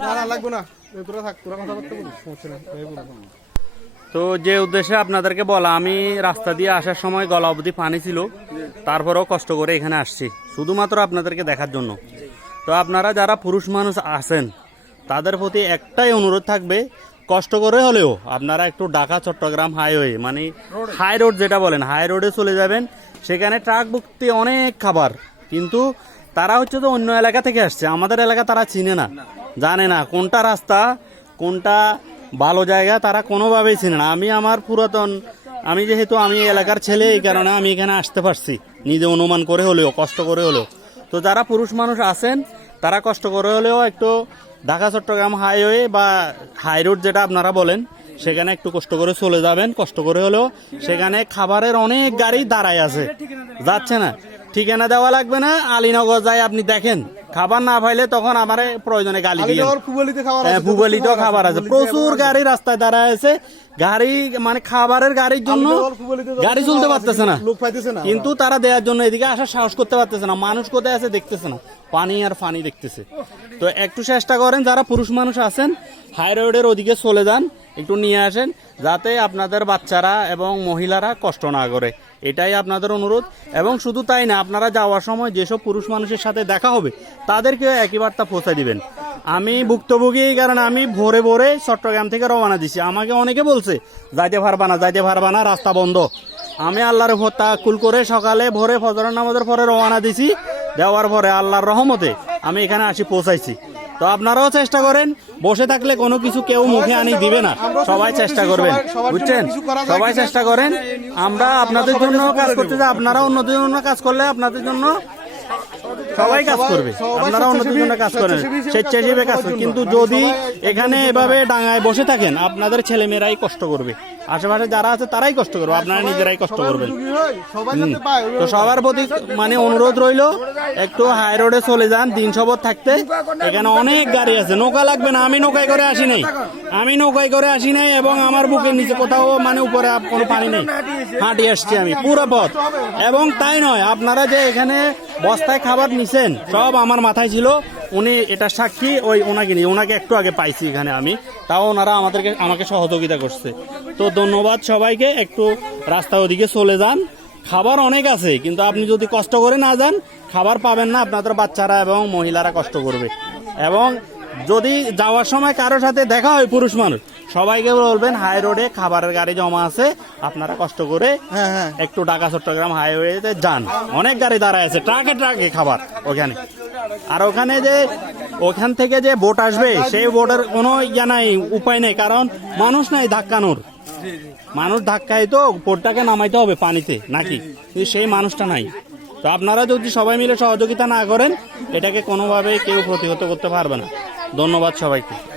না না লাগবো না। তোরা থাক তোরা কথা বলতে বলিস সমস্যা নেই তো যে উদ্দেশ্যে আপনাদেরকে বলা আমি রাস্তা দিয়ে আসার সময় গলা অবধি পানি ছিল তারপরেও কষ্ট করে এখানে আসছি শুধুমাত্র আপনাদেরকে দেখার জন্য। তো আপনারা যারা পুরুষ মানুষ আছেন তাদের প্রতি একটাই অনুরোধ থাকবে কষ্ট করে হলেও আপনারা একটু ঢাকা চট্টগ্রাম হাইওয়ে মানে হাই রোড যেটা বলেন হাই রোডে চলে যাবেন সেখানে ট্রাক ভুক্তি অনেক খাবার কিন্তু তারা হচ্ছে তো অন্য এলাকা থেকে আসছে। আমাদের এলাকা তারা চিনে না। জানে না কোনটা রাস্তা, কোনটা ভালো জায়গা তারা কোনোভাবেই চিনে না। আমি আমার পুরাতন, আমি যেহেতু আমি এলাকার ছেলে, এই কারণে আমি এখানে আসতে পারছি। নিজে অনুমান করে হলেও, কষ্ট করে হলেও। তো যারা পুরুষ মানুষ আছেন, তারা কষ্ট করে হলেও একটু ঢাকা, চট্টগ্রাম হাইওয়ে বা হাই রোড যেটা আপনারা বলেন, সেখানে একটু কষ্ট করে চলে যাবেন, কষ্ট করে হলেও সেখানে খাবারের অনেক গাড়ি দাঁড়ায় আছে। যাচ্ছে না? ঠিকানা দেওয়া লাগবে না আলীনগর যায় আপনি দেখেন। খাবার না পাইলে তখন আমার প্রয়োজনে গালি দিয়ে খাবার হ্যাঁ আছে, প্রচুর গাড়ি রাস্তায় দাঁড়ায় আছে। গাড়ি মানে খাবারের গাড়ির জন্য গাড়ি চলতে পারতেছে না। না। কিন্তু তারা দেওয়ার জন্য এদিকে আসার সাহস করতে পারতেছে না। মানুষ কোথায় আছে দেখতেছে না। পানি আর পানি দেখতেছে। তো একটু চেষ্টা করেন যারা পুরুষ মানুষ আছেন হাই রোডের ওদিকে চলে যান একটু নিয়ে আসেন যাতে আপনাদের বাচ্চারা এবং মহিলারা কষ্ট না করে। এটাই আপনাদের অনুরোধ। এবং শুধু তাই না, আপনারা যাওয়ার সময় যেসব পুরুষ মানুষের সাথে দেখা হবে তাদেরকে একই বার্তা পৌঁছে দিবেন। আমি ভুক্তভোগী, কারণে আমি ভোরে ভোরে চট্টগ্রাম থেকে রওনা দিছি। আমাকে অনেকে বলছে, যাইতে পারবা না, যাইতে পারবা না, রাস্তা বন্ধ। আমি আল্লাহর উপর তাকুল করে সকালে ভোরে ফজরের নামাজের পরে রওনা দিছি। দেওয়ার পরে আল্লাহর রহমতে আমি এখানে আসি, পৌঁছাইছি। তো আপনারাও চেষ্টা করেন বসে থাকলে কোনো কিছু কেউ মুখে আনি দিবে না। সবাই চেষ্টা করবেন বুঝছেন? সবাই চেষ্টা করেন আমরা আপনাদের জন্য কাজ করতে। চাই আপনারা অন্যদের জন্য কাজ করলে আপনাদের জন্য সবাই কাজ করবে। আপনারা অন্যদের জন্য কাজ করেন। স্বেচ্ছাসেবী কাজ করেন কিন্তু যদি এখানে এভাবে ডাঙায় বসে থাকেন আপনাদের ছেলেমেয়েরাই কষ্ট করবে। আশেপাশে যারা আছে তারাই কষ্ট করবে। আপনারা নিজেরাই কষ্ট করবেন। হয়, তো সবার প্রতি মানে অনুরোধ রইল একটু হাই রোডে চলে যান দিন সবর থাকতে। এখানে অনেক গাড়ি আছে। নৌকা লাগবে না আমি নৌকায় করে আসি নাই। আমি নৌকায় করে আসি নাই এবং আমার বুকের নিচে কোথাও মানে উপরে কোনো পানি নেই। হাঁটি আসছি আমি পুরো পথ। এবং তাই নয় আপনারা যে এখানে বস্তায় খাবার নিছেন? সব আমার মাথায় ছিল। উনি এটা সাক্ষী, ওই ওনাকে নিয়ে। ওনাকে একটু আগে পাইছি এখানে আমি। তাও ওনারা আমাদেরকে, আমাকে সহযোগিতা করছে। তো ধন্যবাদ সবাইকে, একটু রাস্তা ওদিকে চলে যান। খাবার অনেক আছে, কিন্তু আপনি যদি কষ্ট করে না যান, খাবার পাবেন না, আপনাদের বাচ্চারা এবং মহিলারা কষ্ট করবে। এবং যদি যাওয়ার সময় কারোর সাথে দেখা হয় পুরুষ মানুষ সবাইকে বলবেন হাই রোডে খাবারের গাড়ি জমা আছে আপনারা কষ্ট করে হ্যাঁ হ্যাঁ। একটু ঢাকা চট্টগ্রাম হাইওয়েতে যান। অনেক গাড়ি দাঁড়ায় আছে ট্রাকে ট্রাকে খাবার ওখানে। আর ওখানে যে ওখান থেকে যে বোট আসবে সেই বোটের কোনো ইয়া নাই উপায় নেই কারণ মানুষ নাই ধাক্কানোর মানুষ ধাক্কায় তো বোটটাকে নামাইতে হবে পানিতে নাকি? কিন্তু সেই মানুষটা নাই। তো আপনারা যদি সবাই মিলে সহযোগিতা না করেন এটাকে কোনোভাবেই কেউ প্রতিহত করতে পারবে না। ধন্যবাদ সবাইকে।